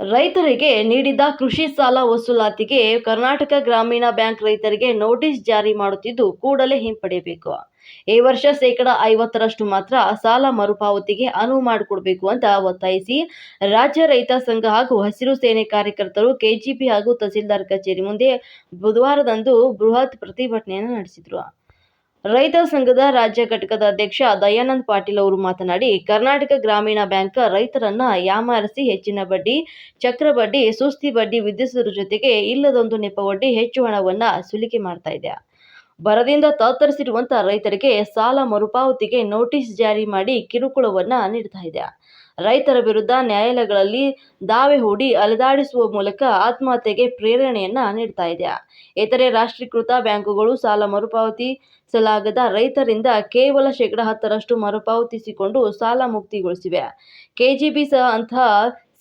ರೈತರಿಗೆ ನೀಡಿದ್ದ ಕೃಷಿ ಸಾಲ ವಸೂಲಾತಿಗೆ ಕರ್ನಾಟಕ ಗ್ರಾಮೀಣ ಬ್ಯಾಂಕ್ ರೈತರಿಗೆ ನೋಟಿಸ್ ಜಾರಿ ಮಾಡುತ್ತಿದ್ದು ಕೂಡಲೇ ಹಿಂಪಡೆಯಬೇಕು. ಈ ವರ್ಷ 50% ಮಾತ್ರ ಸಾಲ ಮರುಪಾವತಿಗೆ ಅನುವು ಮಾಡಿಕೊಡಬೇಕು ಅಂತ ಒತ್ತಾಯಿಸಿ ರಾಜ್ಯ ರೈತ ಸಂಘ ಹಾಗೂ ಹಸಿರು ಸೇನೆ ಕಾರ್ಯಕರ್ತರು ಕೆಜಿಬಿ ಹಾಗೂ ತಹಸೀಲ್ದಾರ್ ಕಚೇರಿ ಮುಂದೆ ಬುಧವಾರದಂದು ಬೃಹತ್ ಪ್ರತಿಭಟನೆಯನ್ನು ನಡೆಸಿದರು. ರೈತ ಸಂಘದ ರಾಜ್ಯ ಘಟಕದ ಅಧ್ಯಕ್ಷ ದಯಾನಂದ್ ಪಾಟೀಲ್ ಅವರು ಮಾತನಾಡಿ, ಕರ್ನಾಟಕ ಗ್ರಾಮೀಣ ಬ್ಯಾಂಕ್ ರೈತರನ್ನ ಯಾಮಾರಿಸಿ ಹೆಚ್ಚಿನ ಬಡ್ಡಿ, ಚಕ್ರಬಡ್ಡಿ, ಸುಸ್ತಿ ಬಡ್ಡಿ ವಿಧಿಸುವುದರ ಜೊತೆಗೆ ಇಲ್ಲದೊಂದು ನೆಪ ಒಡ್ಡಿ ಹೆಚ್ಚು ಹಣವನ್ನ ಸುಲಿಗೆ ಮಾಡ್ತಾ ಇದೆ. ಬರದಿಂದ ತತ್ತರಿಸಿರುವಂತ ರೈತರಿಗೆ ಸಾಲ ಮರುಪಾವತಿಗೆ ನೋಟಿಸ್ ಜಾರಿ ಮಾಡಿ ಕಿರುಕುಳವನ್ನ ನೀಡ್ತಾ ಇದೆ. ರೈತರ ವಿರುದ್ಧ ನ್ಯಾಯಾಲಯಗಳಲ್ಲಿ ದಾವೆ ಹೂಡಿ ಅಲೆದಾಡಿಸುವ ಮೂಲಕ ಆತ್ಮಹತ್ಯೆಗೆ ಪ್ರೇರಣೆಯನ್ನ ನೀಡ್ತಾ ಇದೆ. ಇತರೆ ರಾಷ್ಟ್ರೀಕೃತ ಬ್ಯಾಂಕುಗಳು ಸಾಲ ಮರುಪಾವತಿಸಲಾಗದ ರೈತರಿಂದ ಕೇವಲ 10% ಮರುಪಾವತಿಸಿಕೊಂಡು ಸಾಲ ಮುಕ್ತಿಗೊಳಿಸಿವೆ. ಕೆಜಿಬಿ ಸಹ ಅಂತಹ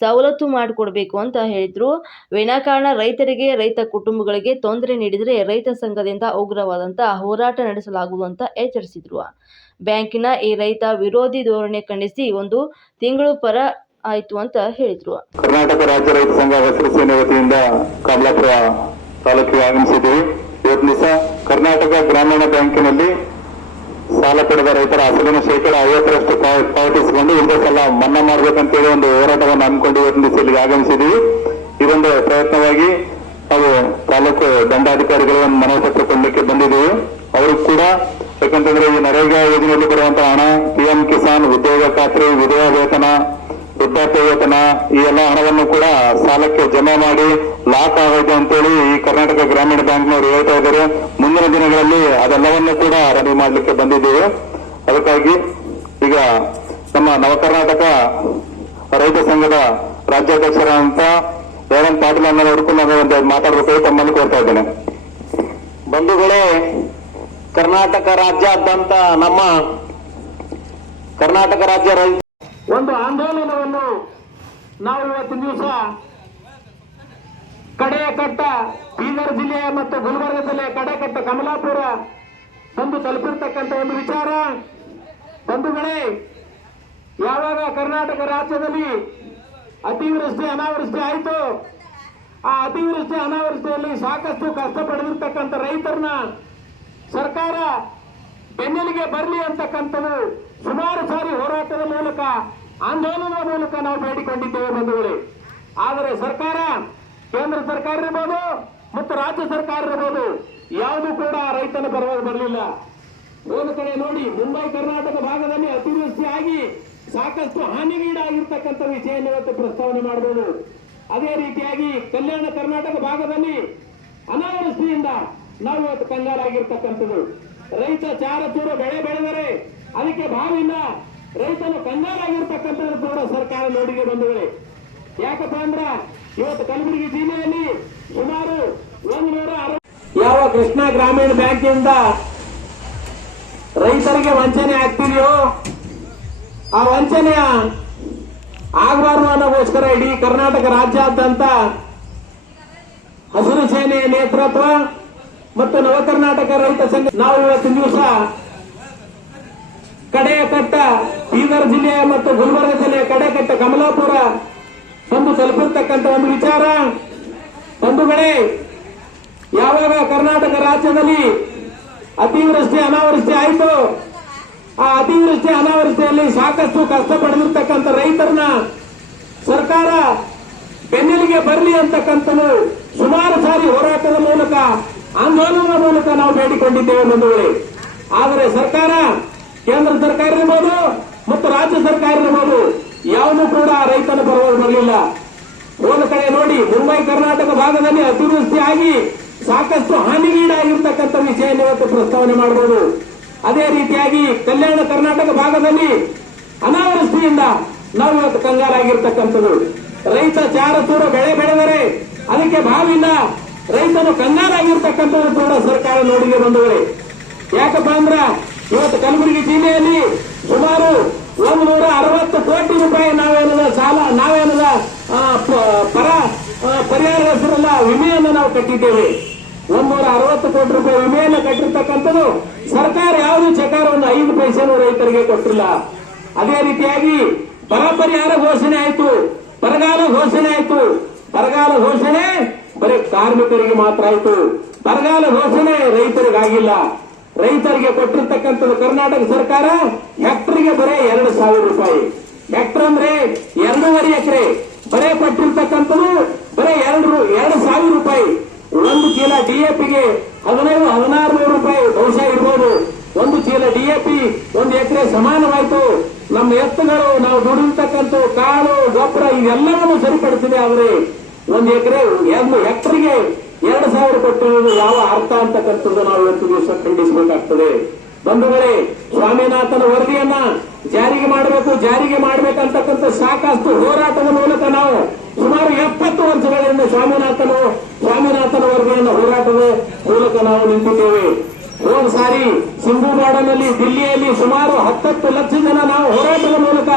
ಸವಲತ್ತು ಮಾಡಿಕೊಡಬೇಕು ಅಂತ ಹೇಳಿದ್ರು. ವಿನಾಕಾರಣ ರೈತರಿಗೆ, ರೈತ ಕುಟುಂಬಗಳಿಗೆ ತೊಂದರೆ ನೀಡಿದರೆ ರೈತ ಸಂಘದಿಂದ ಉಗ್ರವಾದಂತಹ ಹೋರಾಟ ನಡೆಸಲಾಗುವುದು ಅಂತ ಎಚ್ಚರಿಸಿದ್ರು. ಬ್ಯಾಂಕಿನ ಈ ರೈತ ವಿರೋಧಿ ಧೋರಣೆ ಖಂಡಿಸಿ 1 ತಿಂಗಳು ಪರ ಆಯಿತು ಅಂತ ಹೇಳಿದ್ರು. ಕರ್ನಾಟಕ ರಾಜ್ಯ ರೈತ ಸಂಘ ಹಸಿರು ಸೇನೆ ವತಿಯಿಂದ ಕಮಲಾಪುರ ತಾಲೂಕಿಗೆ ಆಗಮಿಸಿದ್ದೀವಿ. ಇವತ್ತು ದಿವಸ ಕರ್ನಾಟಕ ಗ್ರಾಮೀಣ ಬ್ಯಾಂಕಿನಲ್ಲಿ ಸಾಲ ಪಡೆದ ರೈತರ ಅಸಲಿನ 50% ಪಾವತಿಸಿಕೊಂಡು ಉಳಿದ ಸಾಲ ಮನ್ನಾ ಮಾಡಬೇಕಂತೇಳಿ ಒಂದು ಹೋರಾಟವನ್ನು ಹಮ್ಮಿಕೊಂಡು ಇವತ್ತು ದಿವಸ ಇಲ್ಲಿಗೆ ಆಗಮಿಸಿದ್ದೀವಿ. ಇದೊಂದು ಪ್ರಯತ್ನವಾಗಿ ನಾವು ತಾಲೂಕು ದಂಡಾಧಿಕಾರಿಗಳನ್ನು ಮನವಿ ಪತ್ರ ಕೊಡಲಿಕ್ಕೆ ಬಂದಿದ್ದೀವಿ. ಅವರು ಕೂಡ ಯಾಕಂತಂದ್ರೆ ಈ ನರೇಗಾ ಯೋಜನೆಯಲ್ಲಿ ಬರುವಂತಹ ಹಣ, PM ಕಿಸಾನ್, ಉದ್ಯೋಗ ಖಾತ್ರಿ, ವಿಧವಾ ವೇತನ, ವೃದ್ಧಾಪ್ಯ ವೇತನ ಈ ಎಲ್ಲ ಹಣವನ್ನು ಕೂಡ ಸಾಲಕ್ಕೆ ಜಮಾ ಮಾಡಿ ಲಾಕ್ ಆಗೋದು ಅಂತೇಳಿ ಈ ಕರ್ನಾಟಕ ಗ್ರಾಮೀಣ ಬ್ಯಾಂಕ್ನವರು ಹೇಳ್ತಾ ಇದ್ದಾರೆ. ಮುಂದಿನ ದಿನಗಳಲ್ಲಿ ಅದೆಲ್ಲವನ್ನು ಕೂಡ ರೆಡಿ ಮಾಡಲಿಕ್ಕೆ ಬಂದಿದ್ದೇವೆ. ಅದಕ್ಕಾಗಿ ಈಗ ನಮ್ಮ ನವಕರ್ನಾಟಕ ರೈತ ಸಂಘದ ರಾಜ್ಯಾಧ್ಯಕ್ಷರಾದಂತ ದಯಾನಂದ್ ಪಾಟೀಲ್ ಅನ್ನೋದಕ್ಕೂ ನಾನು ಒಂದು ಮಾತಾಡಬೇಕು ತಮ್ಮನ್ನು ಕೋರ್ತಾ ಇದ್ದೇನೆ. ಬಂಧುಗಳೇ, ಕರ್ನಾಟಕ ರಾಜ್ಯಾದ್ಯಂತ ನಮ್ಮ ಕರ್ನಾಟಕ ರಾಜ್ಯ ರೈತ ಒಂದು ಆಂದೋಲನವನ್ನು ನಾವು ಇವತ್ತಿನ ದಿವಸ ಕಡೆಯ ಕಟ್ಟ ಬೀದರ್ ಜಿಲ್ಲೆಯ ಮತ್ತು ಗುಲ್ಬರ್ಗ ಜಿಲ್ಲೆಯ ಕಡೆಕಟ್ಟ ಕಮಲಾಪುರ ಬಂದು ತಲುಪಿರ್ತಕ್ಕಂಥ ಒಂದು ವಿಚಾರ. ಬಂಧುಗಳೇ, ಯಾವಾಗ ಕರ್ನಾಟಕ ರಾಜ್ಯದಲ್ಲಿ ಅತಿವೃಷ್ಟಿ ಅನಾವೃಷ್ಟಿ ಆಯಿತು, ಆ ಅತಿವೃಷ್ಟಿ ಅನಾವೃಷ್ಟಿಯಲ್ಲಿ ಸಾಕಷ್ಟು ಕಷ್ಟ ಪಡೆದಿರ್ತಕ್ಕಂಥ ರೈತರನ್ನ ಸರ್ಕಾರ ಬೆನ್ನೆಲಿಗೆ ಬರಲಿ ಅಂತಕ್ಕಂಥದ್ದು ಸುಮಾರು ಸಾರಿ ಹೋರಾಟದ ಮೂಲಕ, ಆಂದೋಲನದ ಮೂಲಕ ನಾವು ಬೇಡಿಕೊಂಡಿದ್ದೇವೆ ಬಂಧುಗಳೇ. ಆದರೆ ಸರ್ಕಾರ, ಕೇಂದ್ರ ಸರ್ಕಾರ ಇರ್ಬೋದು ಮತ್ತು ರಾಜ್ಯ ಸರ್ಕಾರ ಇರ್ಬೋದು, ಯಾವುದೂ ಕೂಡ ರೈತನ ಪರವಾಗಿ ಬರಲಿಲ್ಲ. ಒಂದು ಕಡೆ ನೋಡಿ, ಮುಂಬೈ ಕರ್ನಾಟಕ ಭಾಗದಲ್ಲಿ ಅತಿವೃಷ್ಟಿ ಆಗಿ ಸಾಕಷ್ಟು ಹಾನಿಗೀಡಾಗಿರ್ತಕ್ಕಂಥ ವಿಷಯವನ್ನು ಇವತ್ತು ಪ್ರಸ್ತಾವನೆ ಮಾಡಬಹುದು. ಅದೇ ರೀತಿಯಾಗಿ ಕಲ್ಯಾಣ ಕರ್ನಾಟಕ ಭಾಗದಲ್ಲಿ ಅನಾವೃಷ್ಟಿಯಿಂದ ನಾವು ಇವತ್ತು ಕಂಗಾಲಾಗಿರ್ತಕ್ಕಂಥದ್ದು. ರೈತ ಚಾರಚೂರ ಬೆಳೆ ಬೆಳೆದರೆ ಅದಕ್ಕೆ ಭಾವಿಲ್ಲ, ರೈತನು ಕಂಗಾಲಾಗಿರ್ತಕ್ಕಂಥದ್ದು ಕೂಡ ಸರ್ಕಾರ ನೋಡಿದೆ ಬಂಧುಗಳೇ. ಯಾಕಪ್ಪ ಅಂದ್ರ ಇವತ್ತು ಕಲಬುರಗಿ ಜಿಲ್ಲೆಯಲ್ಲಿ ಸುಮಾರು 160 ಯಾವ ಕೃಷ್ಣ ಗ್ರಾಮೀಣ ಬ್ಯಾಂಕಿನಿಂದ ರೈತರಿಗೆ ವಂಚನೆ ಆಗ್ತಿದೆಯೋ ಆ ವಂಚನೆ ಆಗಬಾರದು ಅನ್ನೋಗೋಸ್ಕರ ಇಡೀ ಕರ್ನಾಟಕ ರಾಜ್ಯಾದ್ಯಂತ ಹಸಿರು ಸೇನೆಯ ನೇತೃತ್ವ ಮತ್ತು ನವಕರ್ನಾಟಕ ರೈತ ಸಂಘ ನಾವು ಇವತ್ತಿನ ದಿವಸ ಕಡೆಯ ಕಟ್ಟ ಬೀದರ್ ಜಿಲ್ಲೆಯ ಮತ್ತು ಗುಲ್ಬರ್ಗ ಜಿಲ್ಲೆಯ ಕಡೆಕಟ್ಟ ಕಮಲಾಪುರ ಬಂದು ತಲುಪಿರ್ತಕ್ಕಂಥ ಒಂದು ವಿಚಾರ. ಬಂಧುಗಳೇ, ಯಾವಾಗ ಕರ್ನಾಟಕ ರಾಜ್ಯದಲ್ಲಿ ಅತಿವೃಷ್ಟಿ ಅನಾವೃಷ್ಟಿ ಆಯಿತು, ಆ ಅತಿವೃಷ್ಟಿ ಅನಾವೃಷ್ಟಿಯಲ್ಲಿ ಸಾಕಷ್ಟು ಕಷ್ಟ ಪಡೆದಿರ್ತಕ್ಕಂಥ ರೈತರನ್ನ ಸರ್ಕಾರ ಬೆನ್ನೆಲಿಗೆ ಬರಲಿ ಅಂತಕ್ಕಂಥದ್ದು ಸುಮಾರು ಸಾರಿ ಹೋರಾಟದ ಮೂಲಕ, ಆಂದೋಲನದ ಮೂಲಕ ನಾವು ಬೇಡಿಕೊಂಡಿದ್ದೇವೆ ಬಂಧುಗಳೇ. ಆದರೆ ಸರ್ಕಾರ, ಕೇಂದ್ರ ಸರ್ಕಾರ ಇರ್ಬೋದು ಮತ್ತು ರಾಜ್ಯ ಸರ್ಕಾರ ಇರ್ಬೋದು, ಯಾವುದೂ ಕೂಡ ರೈತನ ಪರವಾಗಿ ಬರಲಿಲ್ಲ. ಒಂದು ಕಡೆ ನೋಡಿ, ಮುಂಬೈ ಕರ್ನಾಟಕ ಭಾಗದಲ್ಲಿ ಅತಿವೃಷ್ಟಿ ಆಗಿ ಸಾಕಷ್ಟು ಹಾನಿಗೀಡಾಗಿರ್ತಕ್ಕಂಥ ವಿಷಯವನ್ನು ಇವತ್ತು ಪ್ರಸ್ತಾವನೆ ಮಾಡಬಹುದು. ಅದೇ ರೀತಿಯಾಗಿ ಕಲ್ಯಾಣ ಕರ್ನಾಟಕ ಭಾಗದಲ್ಲಿ ಅನಾವೃಷ್ಟಿಯಿಂದ ನಾವು ಇವತ್ತು ಕಂಗಾಲಾಗಿರ್ತಕ್ಕಂಥದ್ದು. ರೈತ ಚಾರಚೂರ ಬೆಳೆ ಬೆಳೆದರೆ ಅದಕ್ಕೆ ಭಾವಿಲ್ಲ, ರೈತನು ಕಂಗಾಲಾಗಿರ್ತಕ್ಕಂಥದ್ದು ಕೂಡ ಸರ್ಕಾರ ನೋಡಿದೆ ಬಂಧುಗಳೇ. ಯಾಕಪ್ಪ ಅಂದ್ರ ಇವತ್ತು ಕಲಬುರಗಿ ಜಿಲ್ಲೆಯಲ್ಲಿ ಸುಮಾರು 160 ಕೋಟಿ ರೂಪಾಯಿ ನಾವೇನದ ಪರಿಹಾರ ಹೆಸರಲ್ಲ ವಿಮೆಯನ್ನು ನಾವು ಕಟ್ಟಿದ್ದೇವೆ. 160 ಕೋಟಿ ರೂಪಾಯಿ ವಿಮೆಯನ್ನು ಕಟ್ಟಿರ್ತಕ್ಕಂಥದ್ದು ಸರ್ಕಾರ ಯಾವುದೂ ಚಕಾರವನ್ನು 5 ಪೈಸೆನೂ ರೈತರಿಗೆ ಕೊಟ್ಟಿಲ್ಲ. ಅದೇ ರೀತಿಯಾಗಿ ಬರ ಪರಿಹಾರ ಘೋಷಣೆ ಆಯಿತು. ಬರಗಾಲ ಘೋಷಣೆ ಆಯ್ತು. ಬರಗಾಲ ಘೋಷಣೆ ಬರೀ ಕಾರ್ಮಿಕರಿಗೆ ಮಾತ್ರ ಆಯ್ತು. ಬರಗಾಲ ಘೋಷಣೆ ರೈತರಿಗಾಗಿಲ್ಲ. ರೈತರಿಗೆ ಕೊಟ್ಟಿರ್ತಕ್ಕಂಥದ್ದು ಕರ್ನಾಟಕ ಸರ್ಕಾರ ಹೆಕ್ಟರ್ಗೆ ಬರೀ 2,000 ರೂಪಾಯಿ. ಹೆಕ್ಟರ್ ಅಂದ್ರೆ 2.5 ಎಕರೆ ಬರೇ ಕೊಟ್ಟಿರ್ತಕ್ಕಂಥದ್ದು ಬರೀ 2,000 ರೂಪಾಯಿ. ಒಂದು ಚೀಲ ಡಿಎಪಿಗೆ 1500-1600 ರೂಪಾಯಿ ಬಹುಶಃ ಇರ್ಬೋದು. ಒಂದು ಚೀಲ ಡಿಎಪಿ 1 ಎಕರೆ ಸಮಾನವಾಯ್ತು. ನಮ್ಮ ಎತ್ತುಗಳು ನಾವು ದುಡಿರ್ತಕ್ಕಂಥ ಕಾಳು ಗೊಬ್ಬರ ಇವೆಲ್ಲವನ್ನು ಸರಿಪಡಿಸಿದೆ. ಆದರೆ 1 ಎಕರೆ ಹೆಕ್ಟರ್ಗೆ 2,000 ಕೊಟ್ಟಿರುವುದು ಯಾವ ಅರ್ಥ ಅಂತಕ್ಕಂಥದ್ದು ನಾವು ಇವತ್ತು ದಿವಸ ಖಂಡಿಸಬೇಕಾಗ್ತದೆ. ಬಂಧುಗಳೇ, ಸ್ವಾಮಿನಾಥನ ವರದಿಯನ್ನ ಜಾರಿಗೆ ಮಾಡಬೇಕಂತಕ್ಕಂಥ ಸಾಕಷ್ಟು ಹೋರಾಟದ ಮೂಲಕ ನಾವು ಸುಮಾರು 70 ವರ್ಷಗಳಿಂದ ಸ್ವಾಮಿನಾಥನ ವರದಿಯನ್ನ ಹೋರಾಟದ ಮೂಲಕ ನಾವು ನಿಂತಿದ್ದೇವೆ. ಹೋದ ಸಾರಿ ಸಿಂಧು ನಾಡಿನಲ್ಲಿ, ದಿಲ್ಲಿಯಲ್ಲಿ ಸುಮಾರು 10 ಲಕ್ಷ ಜನ ನಾವು ಹೋರಾಟದ ಮೂಲಕ